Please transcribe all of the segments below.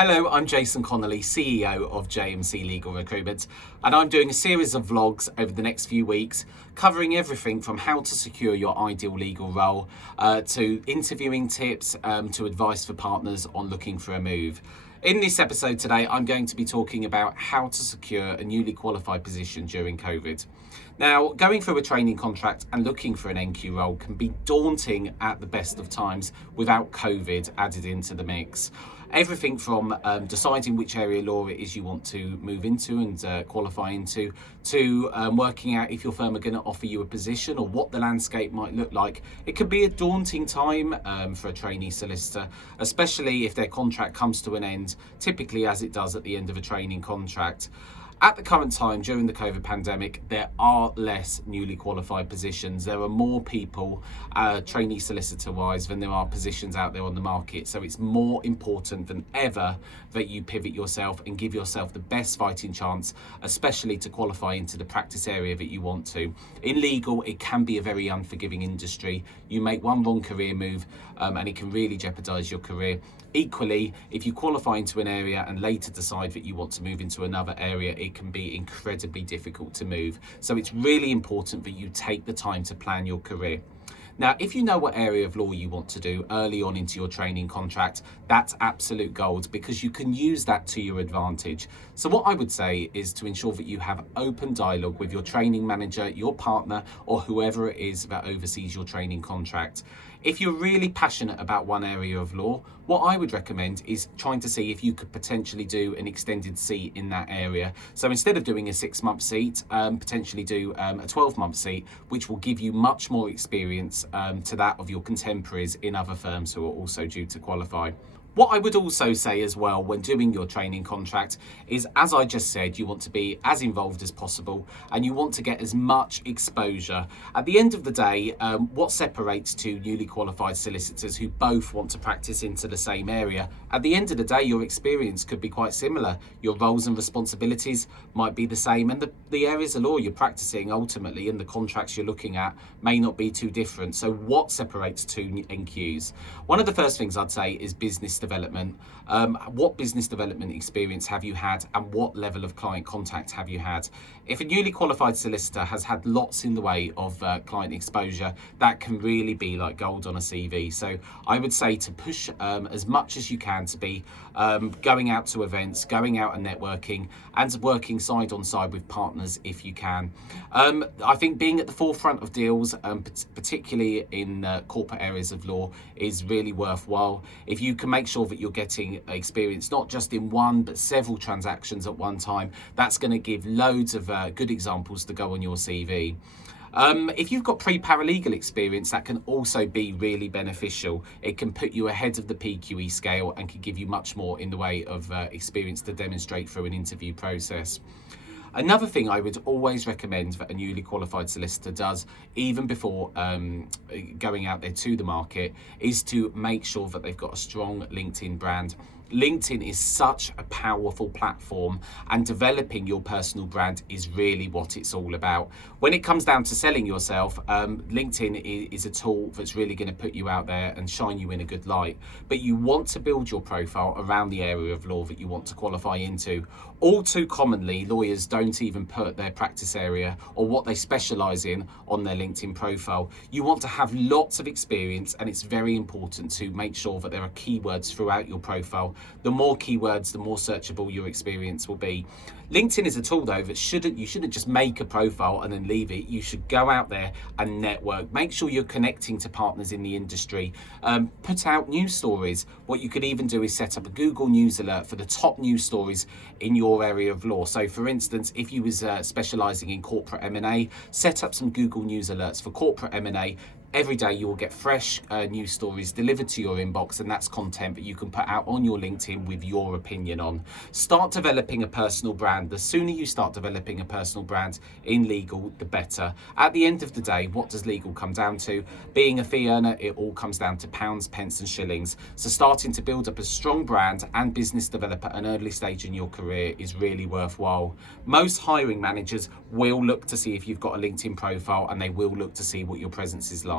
Hello, I'm Jason Connolly, CEO of JMC Legal Recruitment, and I'm doing a series of vlogs over the next few weeks covering everything from how to secure your ideal legal role to interviewing tips to advice for partners on looking for a move. In this episode today, I'm going to be talking about how to secure a newly qualified position during COVID. Now, going through a training contract and looking for an NQ role can be daunting at the best of times without COVID added into the mix. Everything from deciding which area of law it is you want to move into and qualify into, to working out if your firm are going to offer you a position or what the landscape might look like. It can be a daunting time for a trainee solicitor, especially if their contract comes to an end, typically as it does at the end of a training contract. At the current time, during the COVID pandemic, there are less newly qualified positions. There are more people, trainee solicitor-wise, than there are positions out there on the market. So it's more important than ever that you pivot yourself and give yourself the best fighting chance, especially to qualify into the practice area that you want to. In legal, it can be a very unforgiving industry. You make one wrong career move and it can really jeopardise your career. Equally, if you qualify into an area and later decide that you want to move into another area, it can be incredibly difficult to move. So it's really important that you take the time to plan your career. Now, if you know what area of law you want to do early on into your training contract, that's absolute gold because you can use that to your advantage. So what I would say is to ensure that you have open dialogue with your training manager, your partner, or whoever it is that oversees your training contract. If you're really passionate about one area of law, what I would recommend is trying to see if you could potentially do an extended seat in that area. So instead of doing a 6-month seat, potentially do a 12-month seat, which will give you much more experience to that of your contemporaries in other firms who are also due to qualify. What I would also say as well when doing your training contract is, as I just said, you want to be as involved as possible and you want to get as much exposure. At the end of the day, what separates two newly qualified solicitors who both want to practice into the same area, at the end of the day, your experience could be quite similar. Your roles and responsibilities might be the same, and the areas of law you're practicing ultimately and the contracts you're looking at may not be too different. So what separates two NQs? One of the first things I'd say is business development. What business development experience have you had and what level of client contact have you had? If a newly qualified solicitor has had lots in the way of client exposure, that can really be like gold on a CV. So I would say to push as much as you can to be going out to events, going out and networking, and working side on side with partners if you can. I think being at the forefront of deals, particularly in corporate areas of law, is really worthwhile. If you can make sure that you're getting experience not just in one but several transactions at one time, that's going to give loads of good examples to go on your CV. If you've got pre-paralegal experience, that can also be really beneficial. It can put you ahead of the PQE scale and can give you much more in the way of experience to demonstrate through an interview process. Another thing I would always recommend that a newly qualified solicitor does, even before going out there to the market, is to make sure that they've got a strong LinkedIn brand. LinkedIn is such a powerful platform, and developing your personal brand is really what it's all about. When it comes down to selling yourself, LinkedIn is a tool that's really going to put you out there and shine you in a good light. But you want to build your profile around the area of law that you want to qualify into. All too commonly, lawyers don't even put their practice area or what they specialise in on their LinkedIn profile. You want to have lots of experience, and it's very important to make sure that there are keywords throughout your profile. The more keywords, the more searchable your experience will be. LinkedIn is a tool though that you shouldn't just make a profile and then leave it. You should go out there and network. Make sure you're connecting to partners in the industry. Put out news stories. What you could even do is set up a Google News alert for the top news stories in your area of law. So for instance, if you was specialising in corporate M&A, set up some Google News alerts for corporate M&A. Every day you will get fresh news stories delivered to your inbox, and that's content that you can put out on your LinkedIn with your opinion on. Start developing a personal brand. The sooner you start developing a personal brand in legal, the better. At the end of the day, what does legal come down to? Being a fee earner, it all comes down to pounds, pence and shillings. So starting to build up a strong brand and business developer at an early stage in your career is really worthwhile. Most hiring managers will look to see if you've got a LinkedIn profile, and they will look to see what your presence is like.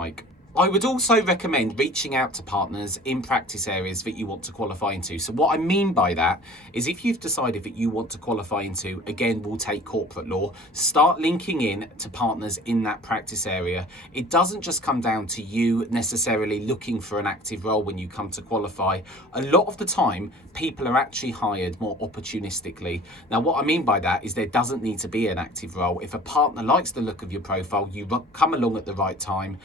I would also recommend reaching out to partners in practice areas that you want to qualify into. So what I mean by that is if you've decided that you want to qualify into, again, we'll take corporate law, start linking in to partners in that practice area. It doesn't just come down to you necessarily looking for an active role when you come to qualify. A lot of the time, people are actually hired more opportunistically. Now, what I mean by that is there doesn't need to be an active role. If a partner likes the look of your profile, you come along at the right time,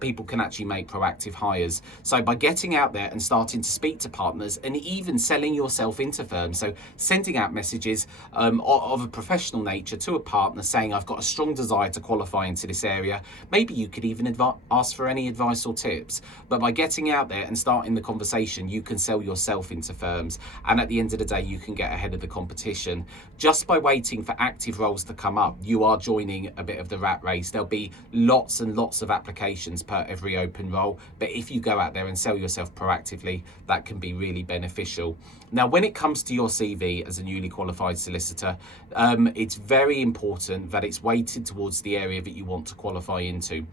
people can actually make proactive hires. So by getting out there and starting to speak to partners and even selling yourself into firms, so sending out messages of a professional nature to a partner saying, I've got a strong desire to qualify into this area. Maybe you could even ask for any advice or tips. But by getting out there and starting the conversation, you can sell yourself into firms. And at the end of the day, you can get ahead of the competition. Just by waiting for active roles to come up, you are joining a bit of the rat race. There'll be lots and lots of applications per every open role, but if you go out there and sell yourself proactively, that can be really beneficial. Now, when it comes to your CV as a newly qualified solicitor, it's very important that it's weighted towards the area that you want to qualify into.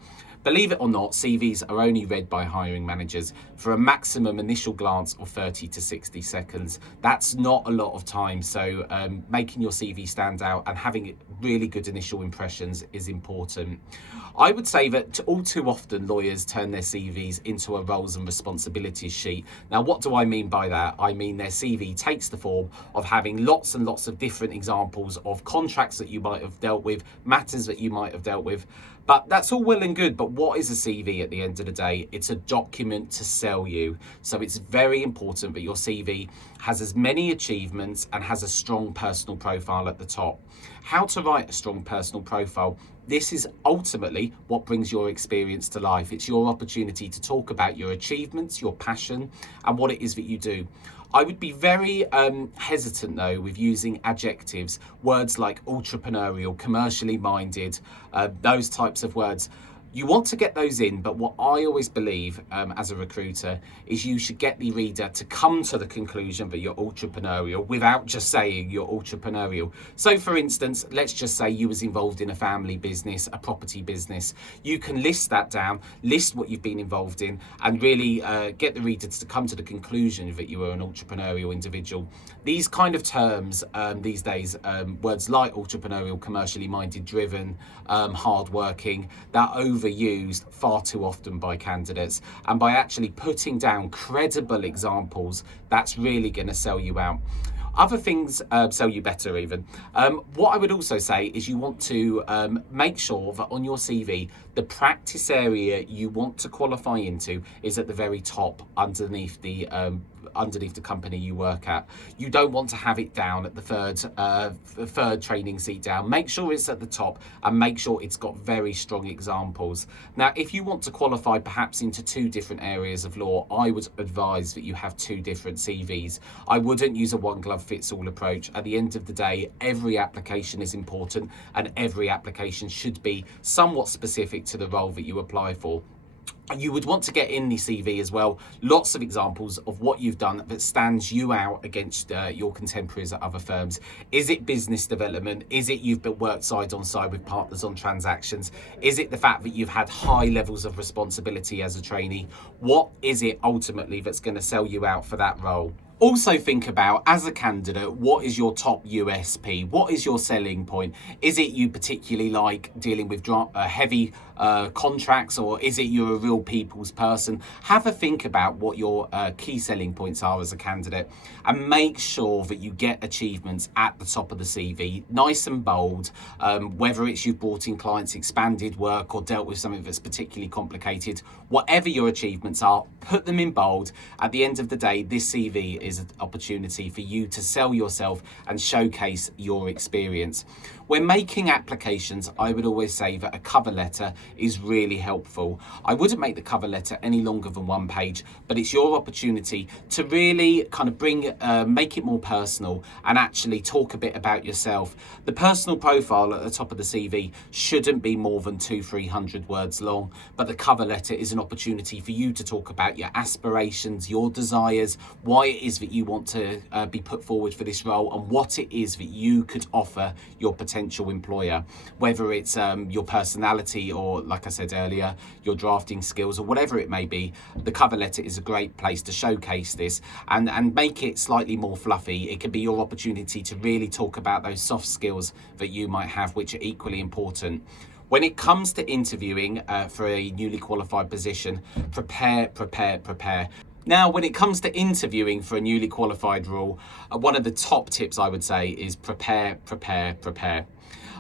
Believe it or not, CVs are only read by hiring managers for a maximum initial glance of 30 to 60 seconds. That's not a lot of time, so making your CV stand out and having really good initial impressions is important. I would say that all too often lawyers turn their CVs into a roles and responsibilities sheet. Now, what do I mean by that? I mean their CV takes the form of having lots and lots of different examples of contracts that you might have dealt with, matters that you might have dealt with. But that's all well and good, but what is a CV at the end of the day? It's a document to sell you. So it's very important that your CV has as many achievements and has a strong personal profile at the top. How to write a strong personal profile? This is ultimately what brings your experience to life. It's your opportunity to talk about your achievements, your passion, and what it is that you do. I would be very hesitant though with using adjectives, words like entrepreneurial, commercially minded, those types of words. You want to get those in, but what I always believe as a recruiter is you should get the reader to come to the conclusion that you're entrepreneurial without just saying you're entrepreneurial. So for instance, let's just say you was involved in a family business, a property business. You can list that down, list what you've been involved in, and really get the reader to come to the conclusion that you are an entrepreneurial individual. These kind of terms these days, words like entrepreneurial, commercially minded, driven, hardworking, that overused far too often by candidates, and by actually putting down credible examples, that's really going to sell you out. Other things sell you better even. What I would also say is you want to make sure that on your CV, the practice area you want to qualify into is at the very top underneath the company you work at. You don't want to have it down at the third training seat down. Make sure it's at the top and make sure it's got very strong examples. Now, if you want to qualify perhaps into two different areas of law, I would advise that you have two different CVs. I wouldn't use a one glove fits all approach. At the end of the day, every application is important and every application should be somewhat specific to the role that you apply for. You would want to get in the CV as well lots of examples of what you've done that stands you out against your contemporaries at other firms. Is it business development? Is it you've worked side on side with partners on transactions? Is it the fact that you've had high levels of responsibility as a trainee? What is it ultimately that's going to sell you out for that role? Also think about, as a candidate, what is your top USP? What is your selling point? Is it you particularly like dealing with heavy contracts, or is it you're a real people's person? Have a think about what your key selling points are as a candidate, and make sure that you get achievements at the top of the CV, nice and bold, whether it's you've brought in clients, expanded work, or dealt with something that's particularly complicated. Whatever your achievements are, put them in bold. At the end of the day, this CV is an opportunity for you to sell yourself and showcase your experience. When making applications, I would always say that a cover letter is really helpful. I wouldn't make the cover letter any longer than one page, but it's your opportunity to really kind of make it more personal and actually talk a bit about yourself. The personal profile at the top of the CV shouldn't be more than 200-300 words long, but the cover letter is an opportunity for you to talk about your aspirations, your desires, why it is that you want to be put forward for this role, and what it is that you could offer your potential employer, whether it's your personality or your, like I said earlier, your drafting skills or whatever it may be, the cover letter is a great place to showcase this and make it slightly more fluffy. It can be your opportunity to really talk about those soft skills that you might have, which are equally important. When it comes to interviewing for a newly qualified position, prepare. Now, when it comes to interviewing for a newly qualified role, one of the top tips I would say is prepare.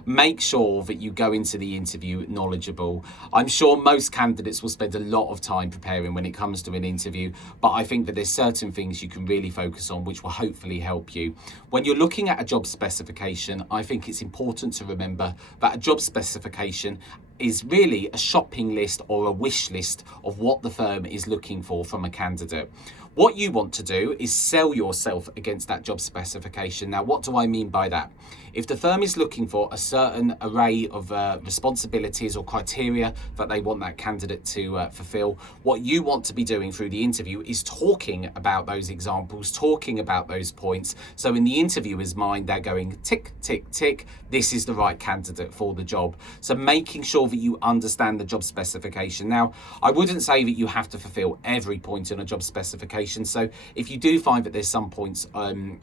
Make sure that you go into the interview knowledgeable. I'm sure most candidates will spend a lot of time preparing when it comes to an interview, but I think that there's certain things you can really focus on which will hopefully help you. When you're looking at a job specification, I think it's important to remember that a job specification is really a shopping list or a wish list of what the firm is looking for from a candidate. What you want to do is sell yourself against that job specification. Now, what do I mean by that? If the firm is looking for a certain array of responsibilities or criteria that they want that candidate to fulfill, what you want to be doing through the interview is talking about those examples, talking about those points. So in the interviewer's mind, they're going tick, tick, tick, this is the right candidate for the job. So making sure that you understand the job specification. Now, I wouldn't say that you have to fulfill every point in a job specification. So if you do find that there's some points on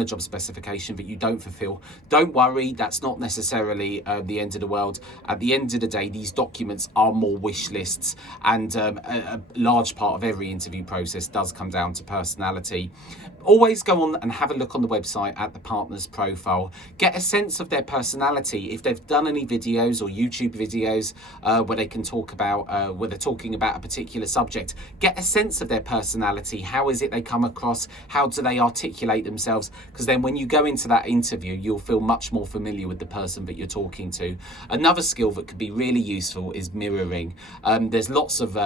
a job specification that you don't fulfill, don't worry, that's not necessarily the end of the world. At the end of the day, these documents are more wish lists, and a large part of every interview process does come down to personality. Always go on and have a look on the website at the partner's profile. Get a sense of their personality. If they've done any videos or YouTube videos where they can talk about, where they're talking about a particular subject, get a sense of their personality. How is it they come across? How do they articulate themselves? Because then when you go into that interview, you'll feel much more familiar with the person that you're talking to. Another skill that could be really useful is mirroring. There's lots of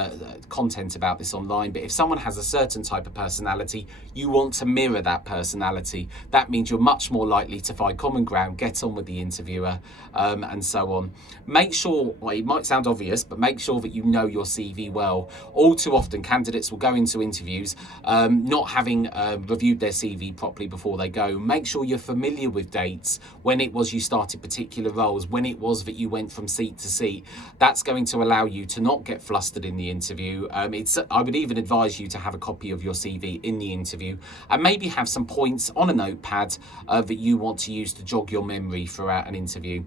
content about this online, but if someone has a certain type of personality, you want to mirror that personality. That means you're much more likely to find common ground, get on with the interviewer, and so on. Make sure, well, it might sound obvious, but make sure that you know your CV well. All too often, candidates will go into interviews not having reviewed their CV properly before they go. Make sure you're familiar with dates, when it was you started particular roles, when it was that you went from seat to seat. That's going to allow you to not get flustered in the interview. I would even advise you to have a copy of your CV in the interview, and maybe have some points on a notepad that you want to use to jog your memory throughout an interview.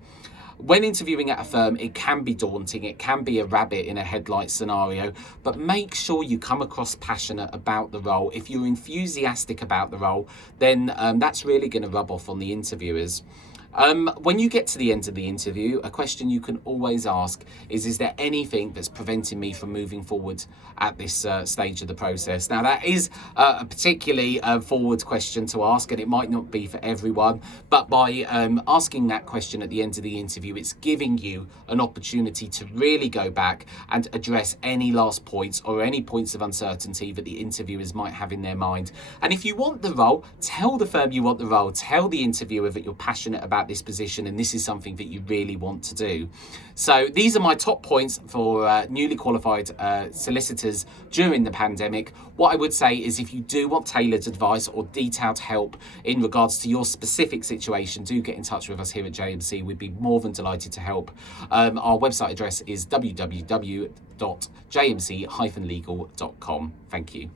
When interviewing at a firm, it can be daunting, it can be a rabbit in a headlight scenario, but make sure you come across passionate about the role. If you're enthusiastic about the role, then that's really going to rub off on the interviewers. When you get to the end of the interview, a question you can always ask is there anything that's preventing me from moving forward at this stage of the process? Now, that is a particularly forward question to ask, and it might not be for everyone, but by asking that question at the end of the interview, it's giving you an opportunity to really go back and address any last points or any points of uncertainty that the interviewers might have in their mind. And if you want the role, tell the firm you want the role, tell the interviewer that you're passionate about this position and this is something that you really want to do. So these are my top points for newly qualified solicitors during the pandemic. What I would say is, if you do want tailored advice or detailed help in regards to your specific situation, do get in touch with us here at JMC. We'd be more than delighted to help. Our website address is www.jmc-legal.com. Thank you.